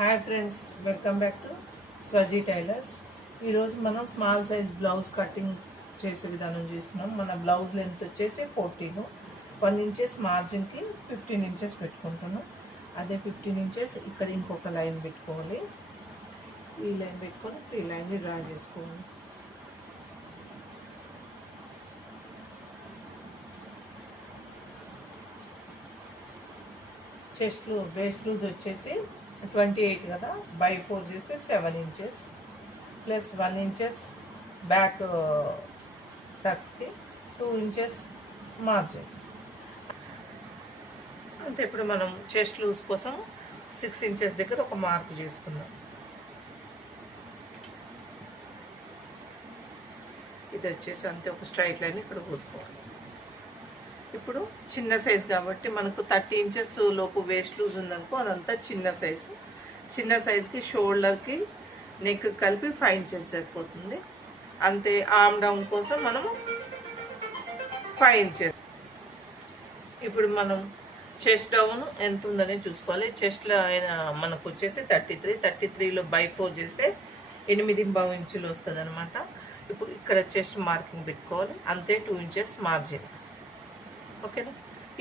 Hi friends, welcome back to Swaji tailors. ఈరోజు మనం small size blouse cutting చేసే విధానం చూస్తున్నాం. మన బ్లౌజ్ లెంత్ వచ్చేసి 14, 1 ఇంచెస్ మార్జిన్కి 15 ఇంచెస్ పెట్టుకుంటున్నాం. అదే 15 ఇంచెస్ ఇక్కడ ఇంకొక లైన్ పెట్టుకోవాలి. ఈ లైన్ పెట్టుకొని ఈ లైన్ని డ్రా చేసుకోవాలి. వేస్ట్ లూజ్ వచ్చేసి 28 కదా, బై 4 చేస్తే 7 ఇంచెస్ ప్లస్ 1 ఇంచెస్ బ్యాక్ టక్స్కి 2 ఇంచెస్ మార్జిన్. అంటే ఇప్పుడు మనం చెస్ట్ లూజ్ కోసం 6 ఇంచెస్ దగ్గర ఒక మార్క్ చేసుకుందాం. ఇది వచ్చేసి అంతే, ఒక స్ట్రైట్ లైన్ ఇక్కడ కొట్టుకోవాలి. ఇప్పుడు చిన్న సైజ్ కాబట్టి మనకు 30 ఇంచెస్ లోపు వేస్ట్ లూజ్ ఉందనుకో, అదంతా చిన్న సైజ్కి షోల్డర్కి నెక్ కలిపి 5 ఇంచెస్ సరిపోతుంది. అంతే. ఆర్మ్ డౌన్ కోసం మనము 5 ఇంచెస్. ఇప్పుడు మనం చెస్ట్ డౌన్ ఎంత ఉందని చూసుకోవాలి. చెస్ట్లో మనకు వచ్చేసి 33లో బై 4 చేస్తే 8.5 ఇంచులు వస్తుంది అనమాట. ఇప్పుడు ఇక్కడ చెస్ట్ మార్కింగ్ పెట్టుకోవాలి. అంతే, 2 ఇంచెస్ మార్జిన్. ఓకేనా.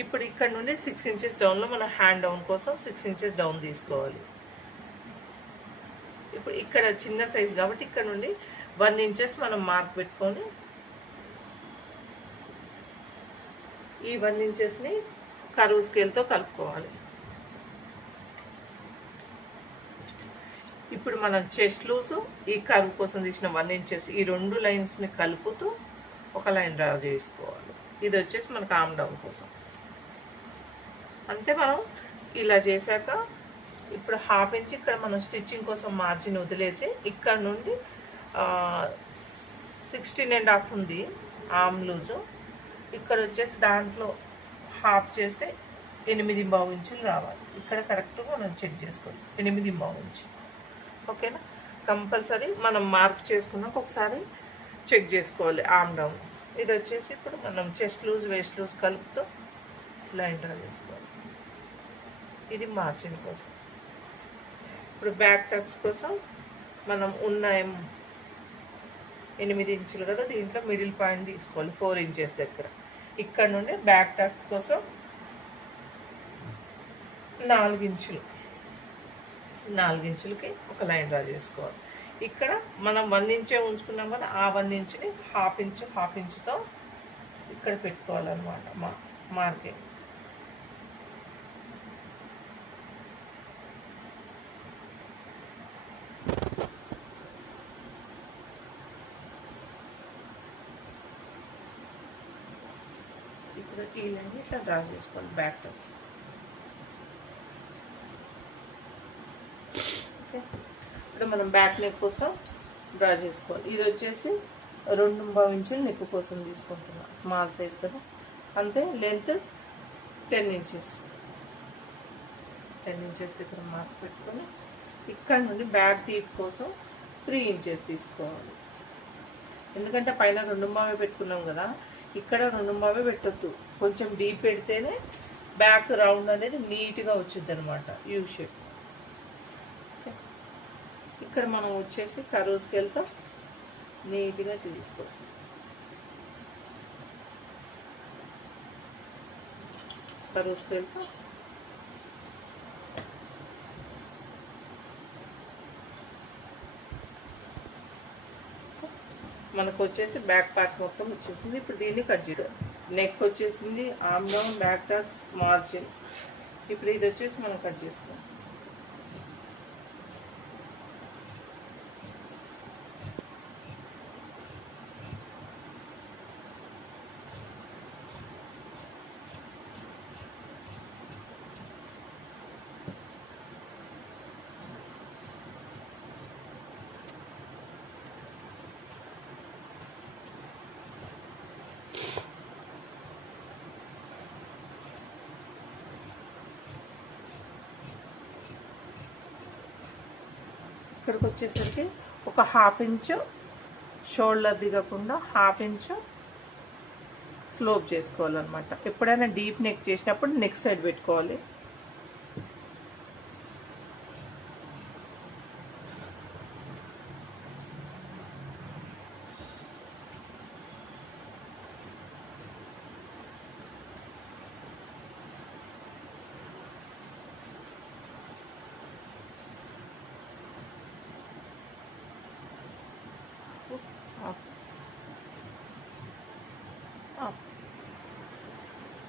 ఇప్పుడు ఇక్కడ నుండి 6 ఇంచెస్ డౌన్లో మన హ్యాండ్ డౌన్ కోసం 6 ఇంచెస్ డౌన్ తీసుకోవాలి. ఇప్పుడు ఇక్కడ చిన్న సైజ్ కాబట్టి ఇక్కడ నుండి 1 ఇంచెస్ మనం మార్క్ పెట్టుకొని ఈ 1 ఇంచెస్ని కర్వ్ స్కేల్తో కలుపుకోవాలి. ఇప్పుడు మనం చెస్ట్ లూజు ఈ కర్వ్ కోసం తీసిన 1 ఇంచెస్ ఈ 2 లైన్స్ని కలుపుతూ ఒక లైన్ డ్రా చేసుకోవాలి. ఇది వచ్చేసి మనకు ఆర్మ్ డౌన్ కోసం. అంటే మనం ఇలా చేశాక ఇప్పుడు 1/2 ఇంచ్ ఇక్కడ మనం స్టిచ్చింగ్ కోసం మార్జిన్ వదిలేసి ఇక్కడ నుండి 16.5 ఉంది ఆర్మ్ లూజు. ఇక్కడ వచ్చేసి దాంట్లో 1/2 చేస్తే 8.5 ఇంచులు రావాలి. ఇక్కడ కరెక్ట్గా మనం చెక్ చేసుకోవాలి, 8.5 ఇంచు. ఓకేనా. కంపల్సరీ మనం మార్క్ చేసుకున్నాక ఒకసారి చెక్ చేసుకోవాలి ఆర్మ్ డౌన్. ఇది వచ్చేసి ఇప్పుడు మనం చెస్ట్ లూజ్ వేస్ట్ లూజ్ కలుపుతూ లైన్ డ్రా చేసుకోవాలి. ఇది మార్జిన్ కోసం. ఇప్పుడు బ్యాక్ టక్స్ కోసం మనం ఉన్న 8 ఇంచులు కదా, దీంట్లో మిడిల్ పాయింట్ తీసుకోవాలి 4 ఇంచెస్ దగ్గర. ఇక్కడ నుండి బ్యాక్ టక్స్ కోసం 4 ఇంచులు, 4 ఇంచులకి ఒక లైన్ డ్రా చేసుకోవాలి. ఇక్కడ మనం 1 ఇంచే ఉంచుకున్నాం కదా, ఆ 1 ఇంచుని 1/2 ఇంచుతో ఇక్కడ పెట్టుకోవాలన్నమాట మార్కింగ్. ఇప్పుడు ఈ లైన్ ఇట్లా డ్రా చేసుకోవాలి బ్యాక్ టక్స్. ఓకే. ఇప్పుడు మనం బ్యాక్ నెక్ కోసం డ్రా చేసుకోవాలి. ఇది వచ్చేసి 2.5 ఇంచులు నెక్ కోసం తీసుకుంటున్నాం, స్మాల్ సైజ్ కదా. అంతే. లెంత్ 10 ఇంచెస్, 10 ఇంచెస్ దగ్గర మార్క్ పెట్టుకొని ఇక్కడ నుండి బ్యాక్ డీప్ కోసం 3 ఇంచెస్ తీసుకోవాలి. ఎందుకంటే పైన 2.5 పెట్టుకున్నాం కదా, ఇక్కడ 2.5 పెట్టొద్దు, కొంచెం డీప్ పెడితేనే బ్యాక్ రౌండ్ అనేది నీట్గా వచ్చింది అనమాట, యూ షేప్. ఇక్కడ మనం వచ్చేసి కర్వ్ స్కేల్తో నీట్గా తీసుకోవాలి. కర్వ్ స్కేల్తో మనకు వచ్చేసి బ్యాక్ పార్ట్ మొత్తం వచ్చేసింది. ఇప్పుడు దీన్ని కట్ చేద్దాం. నెక్ వచ్చేసింది, arm down, back Tux, margin. ఇప్పుడు ఇది వచ్చేసి మనం కట్ చేసుకోవాలి. ఇక్కడికి వచ్చేసరికి ఒక 1/2 ఇంచు షోల్డర్ దిగకుండా 1/2 ఇంచు స్లోప్ చేసుకోవాలన్నమాట. ఎప్పుడైనా డీప్ నెక్ చేసినప్పుడు నెక్ సైడ్ పెట్టుకోవాలి.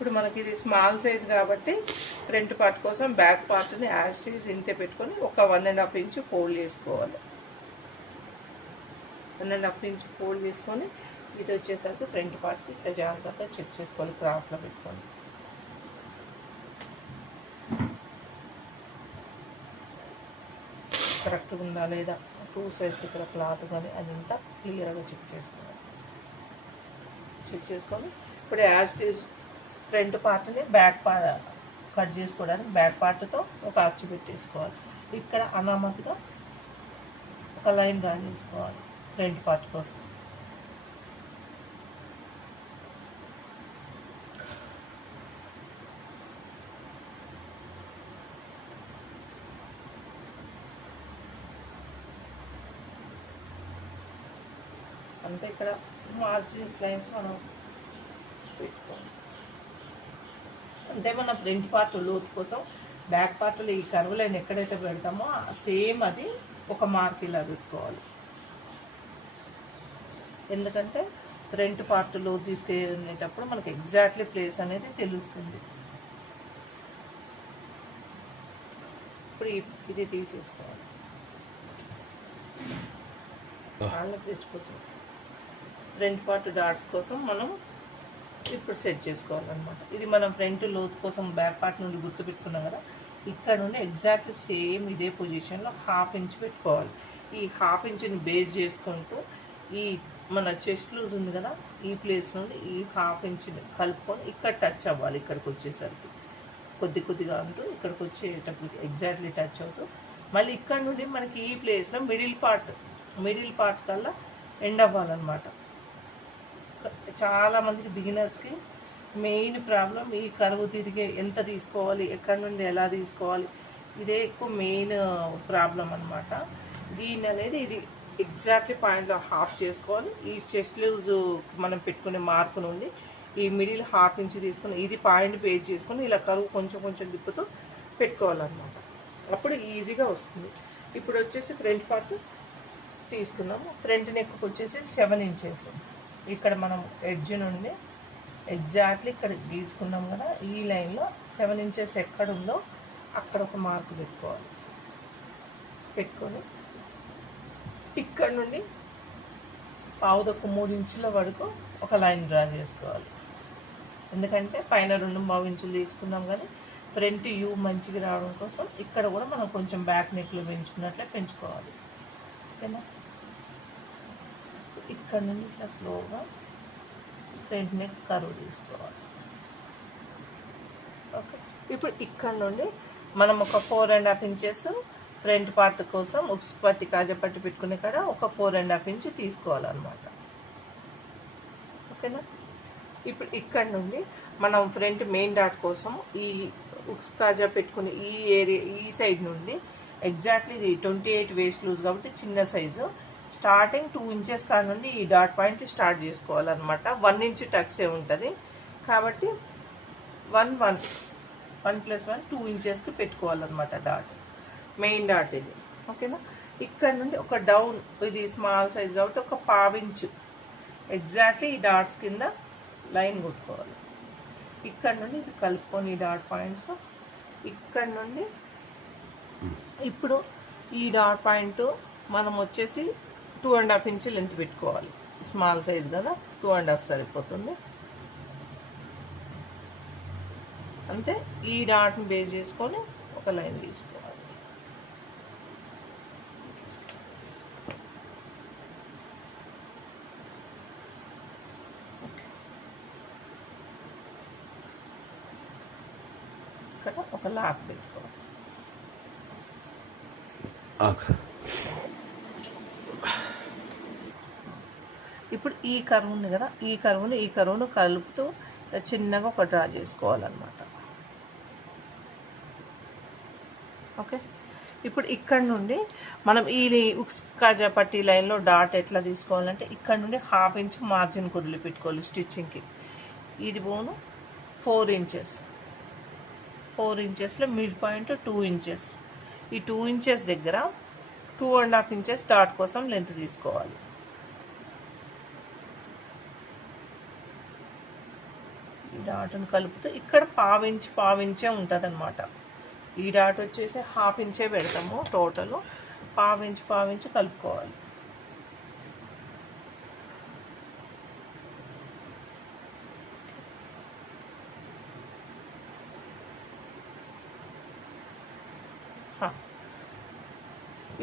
ఇప్పుడు మనకి ఇది స్మాల్ సైజ్ కాబట్టి ఫ్రంట్ పార్ట్ కోసం బ్యాక్ పార్ట్ని యాజ్ టీజ్ ఇంతే పెట్టుకొని ఒక 1.5 ఇంచ్ ఫోల్డ్ చేసుకోవాలి. 1.5 ఇంచ్ ఫోల్డ్ చేసుకొని ఇది వచ్చేసరికి ఫ్రంట్ పార్ట్కి ఇట్లా జాగ్రత్తగా చెక్ చేసుకోవాలి క్రాస్లో పెట్టుకొని. కరెక్ట్గా ఉందా లేదా, 2 సైడ్స్ ఇక్కడ క్లాత్ కానీ అదంతా క్లియర్గా చెక్ చేసుకోవాలి. చెక్ చేసుకొని ఇప్పుడు యాజ్ టీజ్ ఫ్రంట్ పార్ట్ని బ్యాక్ పార్ట్ కట్ చేసుకోవడానికి బ్యాక్ పార్ట్తో ఒక అచ్చు పెట్టేసుకోవాలి. ఇక్కడ అనామతిగా ఒక లైన్ డ్రా చేసుకోవాలి ఫ్రంట్ పార్ట్ కోసం. అంటే ఇక్కడ మార్జిన్స్ లైన్స్ మనం పెట్టుకోవాలి. అంటే మన ఫ్రంట్ పార్ట్ లోతు కోసం బ్యాక్ పార్ట్లో ఈ కర్వ్ లైన్ ఎక్కడైతే పెడతామో సేమ్ అది ఒక మార్క్ ఇలా పెట్టుకోవాలి. ఎందుకంటే ఫ్రంట్ పార్ట్ లోతు తీసుకెళ్ళేటప్పుడు మనకి ఎగ్జాక్ట్లీ ప్లేస్ అనేది తెలుస్తుంది. ఇప్పుడు ఇది తీసేసుకోవాలి. వాళ్ళకి తెచ్చుకుంటాం. ఫ్రంట్ పార్ట్ డాట్స్ కోసం మనం ఇప్పుడు సెట్ చేసుకోవాలన్నమాట. ఇది మనం ఫ్రంట్ లోతు కోసం బ్యాక్ పార్ట్ నుండి గుర్తు పెట్టుకున్నాం కదా, ఇక్కడ నుండి ఎగ్జాక్ట్లీ సేమ్ ఇదే పొజిషన్లో 1/2 ఇంచ్ పెట్టుకోవాలి. ఈ 1/2 ఇంచ్ని బేస్ చేసుకుంటూ ఈ మన చెస్ట్ లూజ్ ఉంది కదా, ఈ ప్లేస్ నుండి ఈ 1/2 ఇంచ్ని కలుపుకొని ఇక్కడ టచ్ అవ్వాలి. ఇక్కడికి వచ్చేసరికి కొద్దిగా అంటూ ఇక్కడికి వచ్చేటప్పటికి ఎగ్జాక్ట్లీ టచ్ అవుతూ మళ్ళీ ఇక్కడ నుండి మనకి ఈ ప్లేస్లో మిడిల్ పార్ట్ కల్లా ఎండ్ అవ్వాలన్నమాట. చాలామందికి బిగినర్స్కి మెయిన్ ప్రాబ్లం ఈ కరువు తిరిగే ఎంత తీసుకోవాలి, ఎక్కడి నుండి ఎలా తీసుకోవాలి, ఇదే ఎక్కువ మెయిన్ ప్రాబ్లం అనమాట. దీన్ని అనేది ఇది ఎగ్జాక్ట్లీ పాయింట్లో 1/2 చేసుకోవాలి. ఈ చెస్ట్ లూజ్ మనం పెట్టుకునే మార్క్ నుండి ఈ మిడిల్ 1/2 ఇంచ్ తీసుకుని ఇది పాయింట్ బేస్ చేసుకుని ఇలా కరువు కొంచెం తిప్పుతూ పెట్టుకోవాలన్నమాట. అప్పుడు ఈజీగా వస్తుంది. ఇప్పుడు వచ్చేసి ఫ్రంట్ పార్ట్ తీసుకున్నాము. ఫ్రంట్ నెక్ వచ్చేసి 7 ఇంచెస్. ఇక్కడ మనం ఎడ్జ్ నుండి ఎగ్జాక్ట్లీ ఇక్కడ గీసుకున్నాం కదా, ఈ లైన్లో 7 ఇంచెస్ ఎక్కడ ఉందో అక్కడ ఒక మార్క్ పెట్టుకొని ఇక్కడ నుండి 3 ఇంచుల వరకు ఒక లైన్ డ్రా చేసుకోవాలి. ఎందుకంటే పైన 2.5 ఇంచులు తీసుకున్నాం కానీ ఫ్రంట్ యూ మంచిగా రావడం కోసం ఇక్కడ కూడా మనం కొంచెం బ్యాక్ నెక్లో పెంచుకున్నట్లే పెంచుకోవాలి. ఓకేనా? ఇక్కడ నుండి ఇట్లా స్లోగా ఫ్రంట్ నెక్ కర్వ్ తీసుకోవాలి. ఓకే, ఇప్పుడు ఇక్కడ నుండి మనం ఒక 4.5 ఇంచెస్ ఫ్రంట్ పార్ట్ కోసం ఉక్స్ పట్టి కాజపట్టి పెట్టుకునే కాడ ఒక 4.5 ఇంచ్ తీసుకోవాలన్నమాట. ఓకేనా? ఇప్పుడు ఇక్కడ నుండి మనం ఫ్రంట్ మెయిన్ డాట్ కోసం ఈ ఉక్స్ కాజా పెట్టుకుని ఈ ఏరియా ఈ సైడ్ నుండి ఎగ్జాక్ట్లీ ఇది 28 వేస్ట్ లూజ్ కాబట్టి చిన్న సైజు స్టార్టింగ్ 2 ఇంచెస్ కాడ నుండి ఈ డాట్ పాయింట్ స్టార్ట్ చేసుకోవాలన్నమాట. 1 ఇంచ్ టచ్ ఉంటుంది కాబట్టి 1 + 1 2 ఇంచెస్కి పెట్టుకోవాలన్నమాట డాట్, మెయిన్ డాట్ ఇది. ఓకేనా? ఇక్కడ నుండి ఒక డౌన్, ఇది స్మాల్ సైజ్ కాబట్టి ఒక 1/2 ఇంచు ఎగ్జాక్ట్లీ ఈ డాట్స్ కింద లైన్ కొట్టుకోవాలి. ఇక్కడ నుండి ఇది కలుపుకొని ఈ డాట్ పాయింట్స్ ఇక్కడ నుండి ఇప్పుడు ఈ డాట్ పాయింట్ మనం వచ్చేసి 2.5 ఇంచ్ లెంత్ పెట్టుకోవాలి. స్మాల్ సైజ్ కదా, 2.5 సరిపోతుంది. అంతే. ఈ డాట్ని బేస్ చేసుకొని ఒక లైన్ తీసుకోవాలి. ఇక్కడ ఒక లాక్ పెట్టుకోవాలి. ఇప్పుడు ఈ కర్వ్ ఉంది కదా, ఈ కర్వ్ను కలుపుతూ చిన్నగా ఒక డ్రా చేసుకోవాలన్నమాట. ఓకే, ఇప్పుడు ఇక్కడ నుండి మనం ఈ ఉక్స్ కాజా పట్టి లైన్లో డాట్ ఎట్లా తీసుకోవాలంటే ఇక్కడ నుండి 1/2 ఇంచ్ మార్జిన్ వదిలిపెట్టుకోవాలి స్టిచ్చింగ్కి. ఇది బోను 4 ఇంచెస్, 4 ఇంచెస్లో మిడ్ పాయింట్ 2 ఇంచెస్. ఈ 2 ఇంచెస్ దగ్గర 2.5 ఇంచెస్ డాట్ కోసం లెంత్ తీసుకోవాలి. డాట్ను కలుపుతూ ఇక్కడ పావించే ఉంటుంది అనమాట. ఈ డాట్ వచ్చేసి ½ ఇంచే పెడతాము, టోటల్ పావించి కలుపుకోవాలి.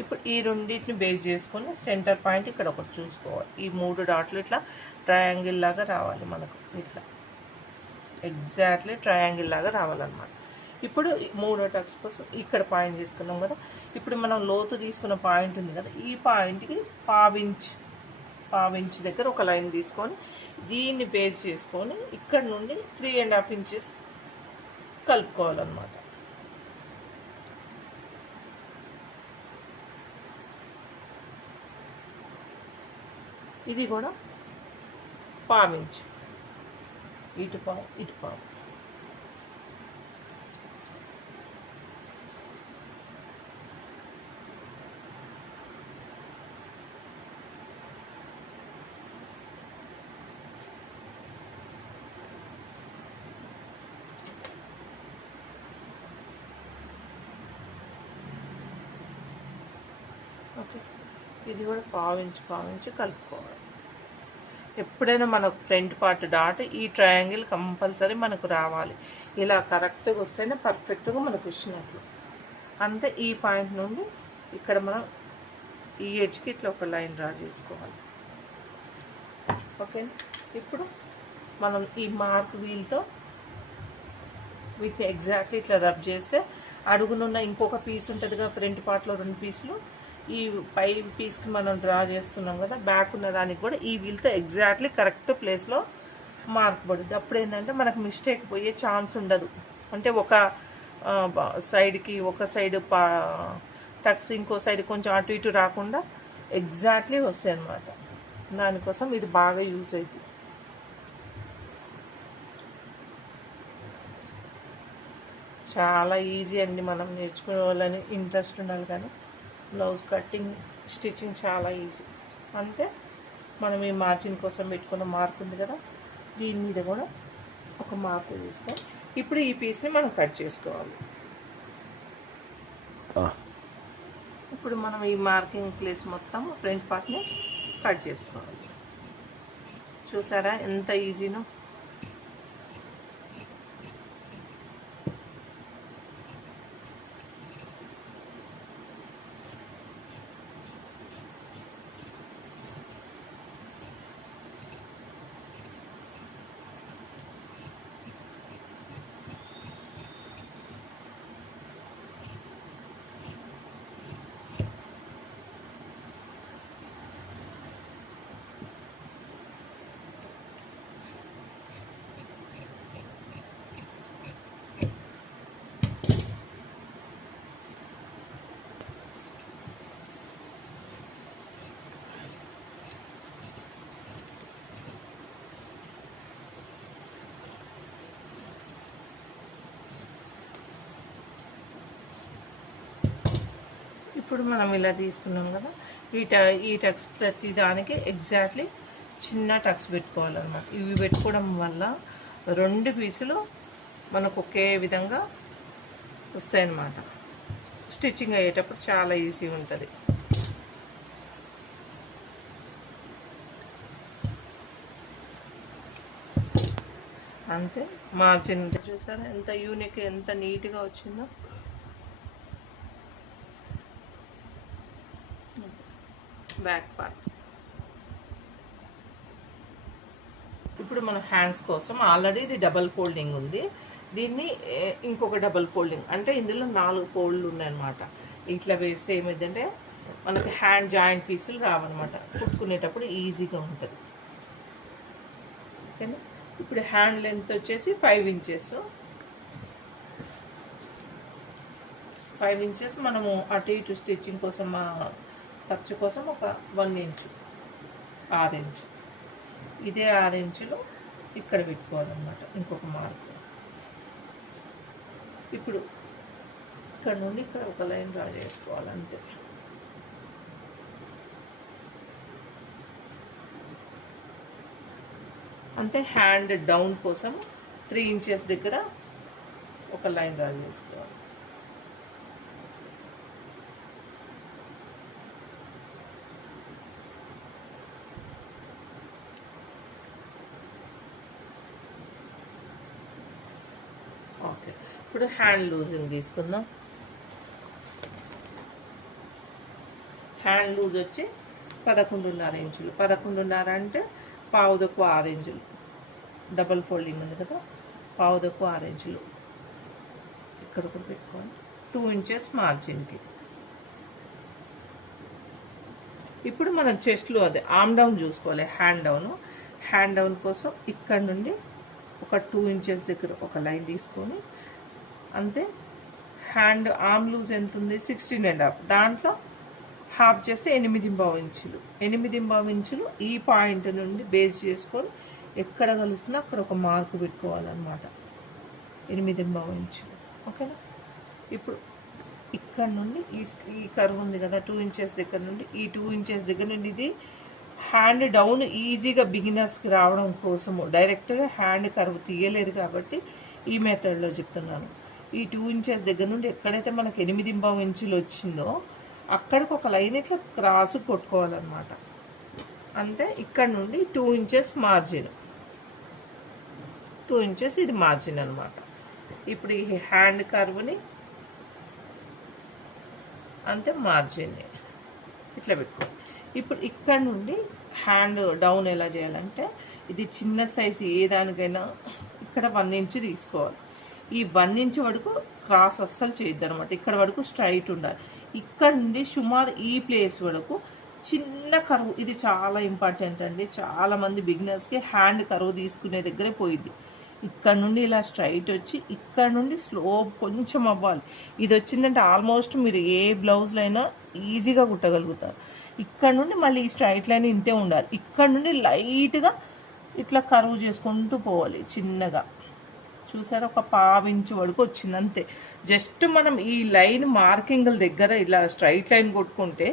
ఇప్పుడు ఈ రెండింటిని బేస్ చేసుకొని సెంటర్ పాయింట్ ఇక్కడ ఒకటి చూసుకోవాలి. ఈ 3 డాట్లు ఇట్లా ట్రయాంగిల్ లాగా రావాలి మనకు, ఇట్లా ఎగ్జాక్ట్లీ ట్రయాంగిల్ లాగా రావాలన్నమాట. ఇప్పుడు 3వ టక్స్ కోసం ఇక్కడ పాయింట్ తీసుకున్నాం కదా. ఇప్పుడు మనం లోతు తీసుకున్న పాయింట్ ఉంది కదా, ఈ పాయింట్కి పావించి దగ్గర ఒక లైన్ తీసుకొని దీన్ని బేస్ చేసుకొని ఇక్కడ నుండి 3½ ఇంచెస్ కలుపుకోవాలన్నమాట. ఇది కూడా పావించి ఇటు పావు. ఓకే, ఇది కూడా పావించి కలుపుకోవాలి. ఎప్పుడైనా మనకు ఫ్రంట్ పార్ట్ డాట్ ఈ ట్రయాంగిల్ కంపల్సరీ మనకు రావాలి. ఇలా కరెక్ట్గా వస్తేనే పర్ఫెక్ట్గా మనకు వచ్చినట్లు. అంతే. ఈ పాయింట్ నుండి ఇక్కడ మనం ఈ ఎడ్జ్కి ఇట్లా ఒక లైన్ డ్రా చేసుకోవాలి. ఓకే, ఇప్పుడు మనం ఈ మార్క్ వీల్తో వీటిని ఎగ్జాక్ట్లీ ఇట్లా రబ్ చేస్తే అడుగునున్న ఇంకొక పీస్ ఉంటుందిగా, ఫ్రంట్ పార్ట్లో 2 పీసులు, ఈ పై పీస్కి మనం డ్రా చేస్తున్నాం కదా, బ్యాక్ ఉన్న దానికి కూడా ఈ వీల్తో ఎగ్జాక్ట్లీ కరెక్ట్ ప్లేస్లో మార్క్ పడుద్ది. అప్పుడు ఏంటంటే మనకు మిస్టేక్ పోయే ఛాన్స్ ఉండదు. అంటే ఒక సైడ్కి ఒక సైడ్ టక్స్, ఇంకో సైడ్ కొంచెం అటు ఇటు రాకుండా ఎగ్జాక్ట్లీ వస్తాయి అన్నమాట. దానికోసం ఇది బాగా యూజ్ అవుతుంది. చాలా ఈజీ అండి, మనం నేర్చుకునే వాళ్ళని ఇంట్రెస్ట్ ఉండాలి. కానీ బ్లౌజ్ కటింగ్ స్టిచ్చింగ్ చాలా ఈజీ. అంతే. మనం ఈ మార్జిన్ కోసం పెట్టుకున్న మార్క్ ఉంది కదా, దీని మీద కూడా ఒక మార్క్ తీసుకొని ఇప్పుడు ఈ పీస్ని మనం కట్ చేసుకోవాలి. ఇప్పుడు మనం ఈ మార్కింగ్ ప్లేస్ మొత్తం ఫ్రంట్ పార్ట్ని కట్ చేసుకోవాలి. చూసారా ఎంత ఈజీనో. ఇప్పుడు మనం ఇలా తీసుకున్నాం కదా, ఈ టక్స్ ప్రతి దానికి ఎగ్జాక్ట్లీ చిన్న టక్స్ పెట్టుకోవాలన్నమాట. ఇవి పెట్టుకోవడం వల్ల 2 పీసులు మనకు ఒకే విధంగా వస్తాయన్నమాట. స్టిచ్చింగ్ అయ్యేటప్పుడు చాలా ఈజీ ఉంటుంది. అంతే. మార్జిన్ చూసారా ఎంత యూనిక్, ఎంత నీట్గా వచ్చిందో. Back part. ఇప్పుడు మన హ్యాండ్స్ కోసం ఆల్రెడీ ఇది డబల్ ఫోల్డింగ్ ఉంది, దీన్ని ఇంకొక డబల్ ఫోల్డింగ్, అంటే ఇందులో 4 ఫోల్డ్లు ఉన్నాయన్నమాట. ఇట్లా వేస్తే ఏమైందంటే మనకి హ్యాండ్ జాయింట్ పీసులు రావన్నమాట, కుట్టుకునేటప్పుడు ఈజీగా ఉంటుంది. ఓకేనా. ఇప్పుడు హ్యాండ్ లెంత్ వచ్చేసి 5 ఇంచెస్. 5 ఇంచెస్ మనము అటు ఇటు స్టిచ్చింగ్ కోసం ఖర్చు కోసం ఒక 1 ఇంచు, 6 ఇంచు. ఇదే 6 ఇంచులు ఇక్కడ పెట్టుకోవాలన్నమాట, ఇంకొక మార్క్. ఇప్పుడు ఇక్కడ నుండి ఇక్కడ ఒక లైన్ డ్రా చేసుకోవాలి. అంతే. అంటే హ్యాండ్ డౌన్ కోసం 3 ఇంచెస్ దగ్గర ఒక లైన్ డ్రా చేసుకోవాలి. ఓకే, ఇప్పుడు హ్యాండ్ లూజింగ్ తీసుకుందాం. హ్యాండ్ లూజ్ వచ్చి 11.5 ఇంచులు. 11.5 అంటే పావుదొక్కు 6 ఇంచులు. డబల్ ఫోల్డింగ్ ఉంది కదా, పావుదొక్కు 6 ఇంచులు ఇక్కడ కూడా పెట్టుకోవాలి. 2 ఇంచెస్ మార్జిన్కి. ఇప్పుడు మనం చెస్ట్లో అదే ఆర్మ్ డౌన్ చూసుకోవాలి. హ్యాండ్ డౌన్ కోసం ఇక్కడ నుండి ఒక 2 ఇంచెస్ దగ్గర ఒక లైన్ తీసుకొని, అంతే. హ్యాండ్ ఆర్మ్ లూజ్ ఎంత ఉంది? 16.5. దాంట్లో హాఫ్ చేస్తే 8.5 ఇంచులు. 8.5 ఇంచులు ఈ పాయింట్ నుండి బేస్ చేసుకొని ఎక్కడ కలుస్తుందో అక్కడ ఒక మార్క్ పెట్టుకోవాలన్నమాట. 8.5 ఇంచులు. ఓకేనా? ఇప్పుడు ఇక్కడ నుండి ఈ కర్వ్ ఉంది కదా 2 ఇంచెస్ దగ్గర నుండి, ఈ 2 ఇంచెస్ దగ్గర నుండి ఇది హ్యాండ్ డౌన్ ఈజీగా బిగినర్స్కి రావడం కోసము. డైరెక్ట్గా హ్యాండ్ కర్వ్ తీయలేరు కాబట్టి ఈ మెథడ్లో చెప్తున్నాను. ఈ 2 ఇంచెస్ దగ్గర నుండి ఎక్కడైతే మనకు 8.5 ఇంచులు వచ్చిందో అక్కడికి ఒక లైన్ ఇట్లా క్రాస్ కొట్టుకోవాలన్నమాట. అంతే. ఇక్కడ నుండి 2 ఇంచెస్ మార్జిన్, 2 ఇంచెస్ ఇది మార్జిన్ అనమాట. ఇప్పుడు ఈ హ్యాండ్ కర్వ్ని అంతే మార్జిన్ని ఇట్లా పెట్టుకోవాలి. ఇప్పుడు ఇక్కడ నుండి హ్యాండ్ డౌన్ ఎలా చేయాలంటే, ఇది చిన్న సైజు ఏ దానికైనా ఇక్కడ 1 ఇంచ్ తీసుకోవాలి. ఈ 1 ఇంచ్ వరకు క్రాస్ అస్సలు చేయొద్దు అనమాట. ఇక్కడ వరకు స్ట్రైట్ ఉండాలి. ఇక్కడ నుండి సుమారు ఈ ప్లేస్ వరకు చిన్న కరువు. ఇది చాలా ఇంపార్టెంట్ అండి. చాలామంది బిగినర్స్కి హ్యాండ్ కరువు తీసుకునే దగ్గరే పోయింది. ఇక్కడ నుండి ఇలా స్ట్రైట్ వచ్చి ఇక్కడ నుండి స్లో కొంచెం అవ్వాలి. ఇది వచ్చిందంటే ఆల్మోస్ట్ మీరు ఏ బ్లౌజ్లో అయినా ఈజీగా కుట్టగలుగుతారు. ఇక్కడ నుండి మళ్ళీ ఈ స్ట్రైట్ లైన్ ఇంతే ఉండాలి. ఇక్కడ నుండి లైట్గా ఇట్లా కరువు చేసుకుంటూ పోవాలి చిన్నగా. చూసారా, ఒక 1/2 ఇంచు వరకు వచ్చింది అంతే. జస్ట్ మనం ఈ లైన్ మార్కింగ్ల దగ్గర ఇలా స్ట్రైట్ లైన్ కొట్టుకుంటే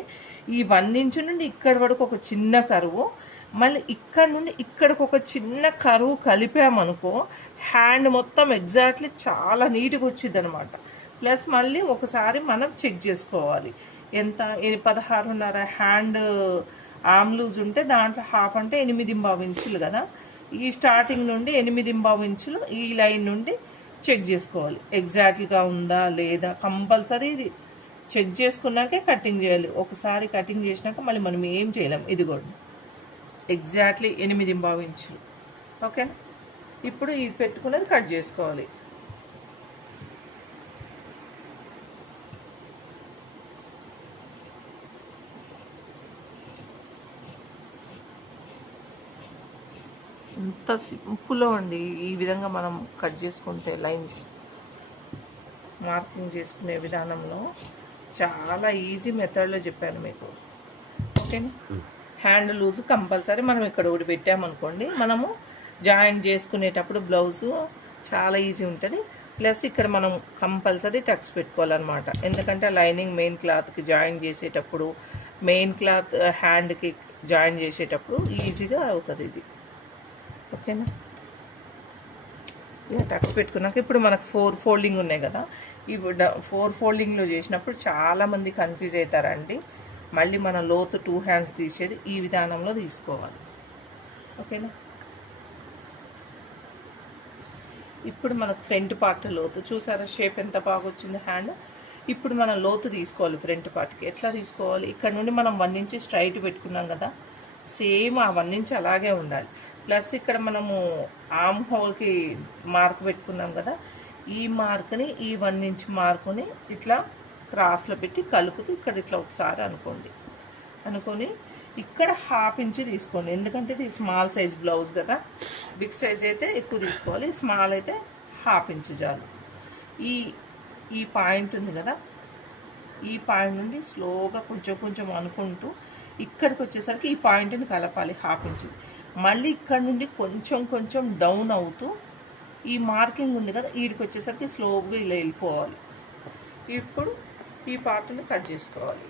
ఈ 1 ఇంచు నుండి ఇక్కడ వరకు ఒక చిన్న కరువు, మళ్ళీ ఇక్కడ నుండి ఇక్కడికి ఒక చిన్న కరువు కలిపామనుకో హ్యాండ్ మొత్తం ఎగ్జాక్ట్లీ చాలా నీట్గా వచ్చింది అనమాట. ప్లస్ మళ్ళీ ఒకసారి మనం చెక్ చేసుకోవాలి. ఎంత 16.5 హ్యాండ్ ఆర్మ్ లూజ్ ఉంటే దాంట్లో హాఫ్ అంటే 8.5 ఇంచులు కదా. ఈ స్టార్టింగ్ నుండి 8.5 ఇంచులు ఈ లైన్ నుండి చెక్ చేసుకోవాలి. ఎగ్జాక్ట్గా ఉందా లేదా కంపల్సరీ ఇది చెక్ చేసుకున్నాకే కటింగ్ చేయాలి. ఒకసారి కటింగ్ చేసినాక మళ్ళీ మనం ఏం చేయలేం. ఇది కూడా ఎగ్జాక్ట్లీ 8.5 ఇంచులు. ఓకేనా? ఇప్పుడు ఇది పెట్టుకున్నది కట్ చేసుకోవాలి. ఎంత సింపుల్ అండి. ఈ విధంగా మనం కట్ చేసుకుంటే లైన్స్ మార్కింగ్ చేసుకునే విధానంలో చాలా ఈజీ మెథడ్లో చెప్పాను మీకు. ఓకేనా? హ్యాండ్ లూజ్ కంపల్సరీ మనం ఇక్కడ ఒకటి పెట్టామనుకోండి, మనము జాయింట్ చేసుకునేటప్పుడు బ్లౌజు చాలా ఈజీ ఉంటుంది. ప్లస్ ఇక్కడ మనం కంపల్సరీ టక్స్ పెట్టుకోవాలన్నమాట. ఎందుకంటే లైనింగ్ మెయిన్ క్లాత్కి జాయిన్ చేసేటప్పుడు, మెయిన్ క్లాత్ హ్యాండ్కి జాయిన్ చేసేటప్పుడు ఈజీగా అవుతుంది ఇది. ఓకేనా? ఇలా టక్స్ పెట్టుకున్నాక ఇప్పుడు మనకు 4 ఫోల్డింగ్ ఉన్నాయి కదా. ఈ 4 ఫోల్డింగ్లో చేసినప్పుడు చాలామంది కన్ఫ్యూజ్ అవుతారండి. మళ్ళీ మన లోతు 2 హ్యాండ్స్ తీసేది ఈ విధానంలో తీసుకోవాలి. ఓకేనా? ఇప్పుడు మనకు ఫ్రంట్ పార్ట్ లోతు చూసారా, షేప్ ఎంత బాగా వచ్చింది హ్యాండ్. ఇప్పుడు మనం లోతు తీసుకోవాలి ఫ్రంట్ పార్ట్కి. ఎట్లా తీసుకోవాలి? ఇక్కడ నుండి మనం 1 ఇంచ్ స్ట్రైట్ పెట్టుకున్నాం కదా, సేమ్ ఆ 1 ఇంచ్ అలాగే ఉండాలి. ప్లస్ ఇక్కడ మనము ఆర్మ్ హోల్కి మార్క్ పెట్టుకున్నాం కదా, ఈ మార్క్ని ఈ 1 ఇంచ్ మార్కుని ఇట్లా క్రాస్లో పెట్టి కలుపుతూ ఇక్కడ ఇట్లా ఒకసారి అనుకొని ఇక్కడ హాఫ్ ఇంచ్ తీసుకోండి. ఎందుకంటే ఇది స్మాల్ సైజ్ బ్లౌజ్ కదా. బిగ్ సైజ్ అయితే ఎక్కువ తీసుకోవాలి, స్మాల్ అయితే హాఫ్ ఇంచ్ చాలు. ఈ పాయింట్ ఉంది కదా, ఈ పాయింట్ నుండి స్లోగా కొంచెం అనుకుంటూ ఇక్కడికి వచ్చేసరికి ఈ పాయింట్ని కలపాలి హాఫ్ ఇంచ్. మళ్ళీ ఇక్కడ నుండి కొంచెం డౌన్ అవుతూ ఈ మార్కింగ్ ఉంది కదా, వీడికి వచ్చేసరికి స్లోగా ఇలా వెళ్ళిపోవాలి. ఇప్పుడు ఈ పార్ట్ని కట్ చేసుకోవాలి.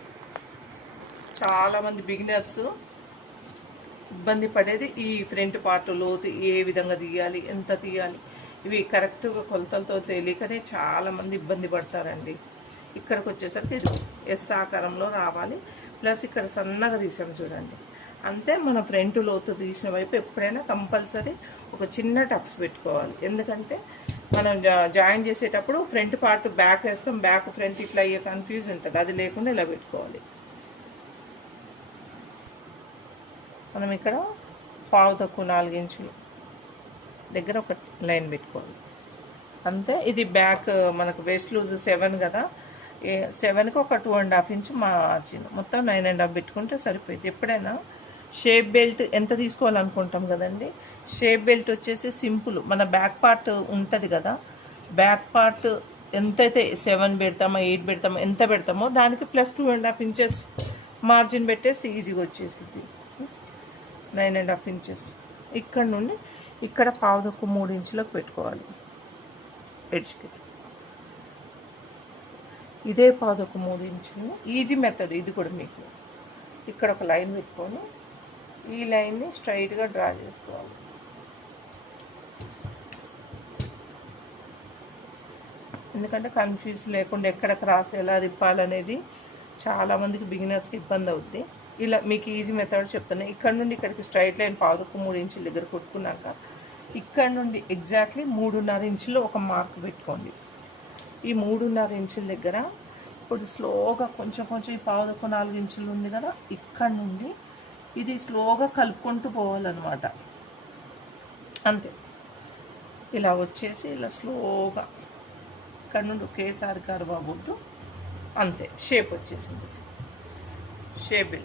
చాలామంది బిగినర్స్ ఇబ్బంది పడేది ఈ ఫ్రంట్ పార్ట్ లోతు ఏ విధంగా తీయాలి, ఎంత తీయాలి. ఇవి కరెక్ట్గా కొలతలతో తెలియకనే చాలామంది ఇబ్బంది పడతారండి. ఇక్కడికి వచ్చేసరికి ఇది ఎస్ ఆకారంలో రావాలి. ప్లస్ ఇక్కడ సన్నగా తీసాం చూడండి. అంతే. మన ఫ్రంట్ లోతు తీసిన వైపు ఎప్పుడైనా కంపల్సరీ ఒక చిన్న టక్స్ పెట్టుకోవాలి. ఎందుకంటే మనం జాయిన్ చేసేటప్పుడు ఫ్రంట్ పార్ట్ బ్యాక్ వేస్తాం, బ్యాక్ ఫ్రంట్ ఇట్లా అయ్యే కన్ఫ్యూజ్ ఉంటుంది. అది లేకుండా ఇలా పెట్టుకోవాలి. మనం ఇక్కడ 4 ఇంచులు దగ్గర ఒక లైన్ పెట్టుకోవాలి. అంతే. ఇది బ్యాక్ మనకు వేస్ట్ లూజ్ 7 కదా, 7కి ఒక 2.5 ఇంచ్ మార్జిన్, మొత్తం 9.5 పెట్టుకుంటే సరిపోయింది. ఎప్పుడైనా షేప్ బెల్ట్ ఎంత తీసుకోవాలనుకుంటాం కదండి, షేప్ బెల్ట్ వచ్చేసి సింపుల్. మన బ్యాక్ పార్ట్ ఉంటుంది కదా, బ్యాక్ పార్ట్ ఎంతైతే 7 పెడతామో 8 పెడతామో ఎంత పెడతామో దానికి ప్లస్ 2.5 ఇంచెస్ మార్జిన్ పెట్టేసి ఈజీగా వచ్చేసింది. 9.5 ఇంచెస్. ఇక్కడ నుండి ఇక్కడ 3 ఇంచులకు పెట్టుకోవాలి ఎడ్జ్కి. ఇదే 3 ఇంచులు. ఈజీ మెథడ్ ఇది కూడా మీకు. ఇక్కడ ఒక లైన్ పెట్టుకొని ఈ లైన్ని స్ట్రైట్గా డ్రా చేసుకోవాలి. ఎందుకంటే కన్ఫ్యూజ్ లేకుండా ఎక్కడ క్రాస్ ఎలా తిప్పాలనేది చాలామందికి బిగినర్స్కి ఇబ్బంది అవుద్ది. ఇలా మీకు ఈజీ మెథడ్ చెప్తాను. ఇక్కడ నుండి ఇక్కడికి స్ట్రైట్ లైన్ 3 ఇంచుల దగ్గర కొట్టుకున్నాక ఇక్కడ నుండి ఎగ్జాక్ట్లీ 3.5 ఇంచులు ఒక మార్క్ పెట్టుకోండి. ఈ 3.5 ఇంచుల దగ్గర ఇప్పుడు స్లోగా కొంచెం ఈ 4 ఇంచులు ఉంది కదా, ఇక్కడ నుండి ఇది స్లోగా కలుపుకుంటూ పోవాలన్నమాట. అంతే. ఇలా వచ్చేసి ఇలా స్లోగా ఇక్కడ నుండి ఒకేసారి కర్వ్ అవ్వద్దు. అంతే. షేప్ వచ్చేసింది. షేప్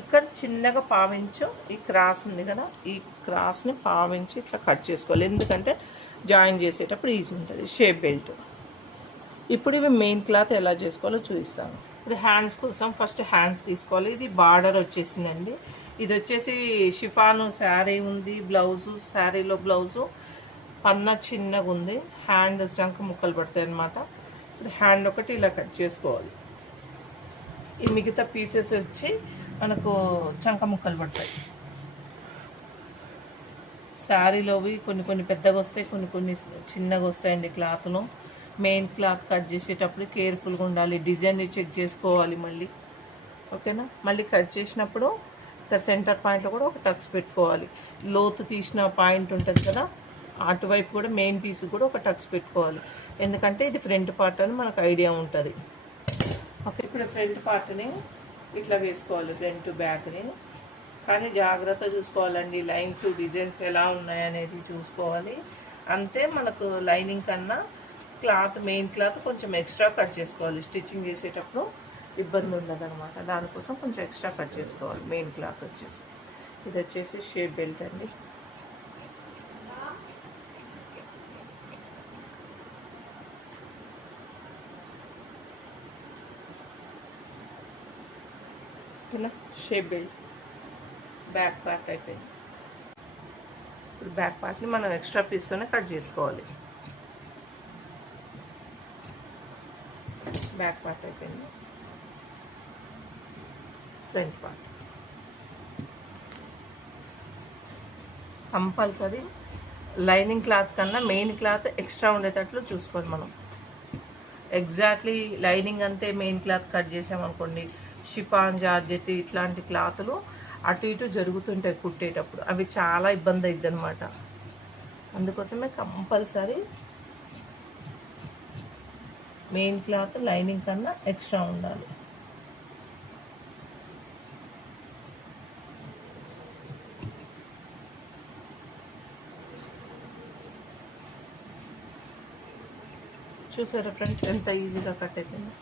ఇక్కడ చిన్నగా పావించు ఈ క్రాస్ ఉంది కదా, ఈ క్రాస్ని పావించి ఇట్లా కట్ చేసుకోవాలి. ఎందుకంటే జాయిన్ చేసేటప్పుడు ఈజీ ఉంటుంది. Shape belt. ఇప్పుడు ఇవి మెయిన్ క్లాత్ ఎలా చేసుకోవాలో చూపిస్తాను. ఇప్పుడు హ్యాండ్స్ కోసం ఫస్ట్ హ్యాండ్స్ తీసుకోవాలి. ఇది బార్డర్ వచ్చేసిందండి. ఇది వచ్చేసి షిఫాను శారీ ఉంది, బ్లౌజు, శారీలో బ్లౌజు, పన్న చిన్నగా ఉంది, హ్యాండ్ చంక ముక్కలు పడతాయి అన్నమాట. ఇప్పుడు హ్యాండ్ ఒకటి ఇలా కట్ చేసుకోవాలి. ఈ మిగతా పీసెస్ వచ్చి మనకు చంక ముక్కలు పడతాయి. శారీలోవి కొన్ని పెద్దగా వస్తాయి, కొన్ని చిన్నగా వస్తాయండి క్లాత్లో. మెయిన్ క్లాత్ కట్ చేసేటప్పుడు కేర్ఫుల్గా ఉండాలి. డిజైన్ని చెక్ చేసుకోవాలి మళ్ళీ. ఓకేనా. మళ్ళీ కట్ చేసినప్పుడు ఇక్కడ సెంటర్ పాయింట్లో కూడా ఒక టక్స్ పెట్టుకోవాలి. లోతు తీసిన పాయింట్ ఉంటుంది కదా, అటువైపు కూడా మెయిన్ పీస్ కూడా ఒక టక్స్ పెట్టుకోవాలి. ఎందుకంటే ఇది ఫ్రంట్ పార్ట్ అని మనకు ఐడియా ఉంటుంది. ఓకే. ఇప్పుడు ఫ్రంట్ పార్ట్ని ఇట్లా వేసుకోవాలి, ఫ్రంట్ బ్యాక్ని. కానీ జాగ్రత్త చూసుకోవాలండి, లైన్స్ డిజైన్స్ ఎలా ఉన్నాయనేది చూసుకోవాలి. అంతే. మనకు లైనింగ్ కన్నా క్లాత్, మెయిన్ క్లాత్ కొంచెం ఎక్స్ట్రా కట్ చేసుకోవాలి. స్టిచ్చింగ్ చేసేటప్పుడు ఇబ్బంది ఉండదు అనమాట. దానికోసం కొంచెం ఎక్స్ట్రా కట్ చేసుకోవాలి. మెయిన్ క్లాత్ వచ్చేసి ఇది వచ్చేసి షేప్ బెల్ట్ అండి. ఇలా షేప్ బెల్ట్ బ్యాక్ పార్ట్ అయిపోయింది. ఇప్పుడు బ్యాక్ పార్ట్ని మనం ఎక్స్ట్రా పీస్తోనే కట్ చేసుకోవాలి. బ్యాక్ పార్ట్ అయిపోయింది. Front part compulsory lining cloth కన్నా మెయిన్ క్లాత్ ఎక్స్ట్రా ఉండేటట్లు చూసుకోండి. మనం ఎగ్జాక్ట్లీ లైనింగ్ అంతే మెయిన్ క్లాత్ కట్ చేసామనుకోండి, షిఫాన్, జార్జెట్ ఇట్లాంటి క్లాతులు అటు ఇటు జరుగుతుంటాయి కుట్టేటప్పుడు, అవి చాలా ఇబ్బంది అవుతుంది అనమాట. అందుకోసమే కంపల్సరీ మెయిన్ క్లాత్ లైనింగ్ కన్నా ఎక్స్ట్రా ఉండాలి. చూసారా ఫ్రెండ్స్ ఎంత ఈజీగా కట్ అయిపోయింది.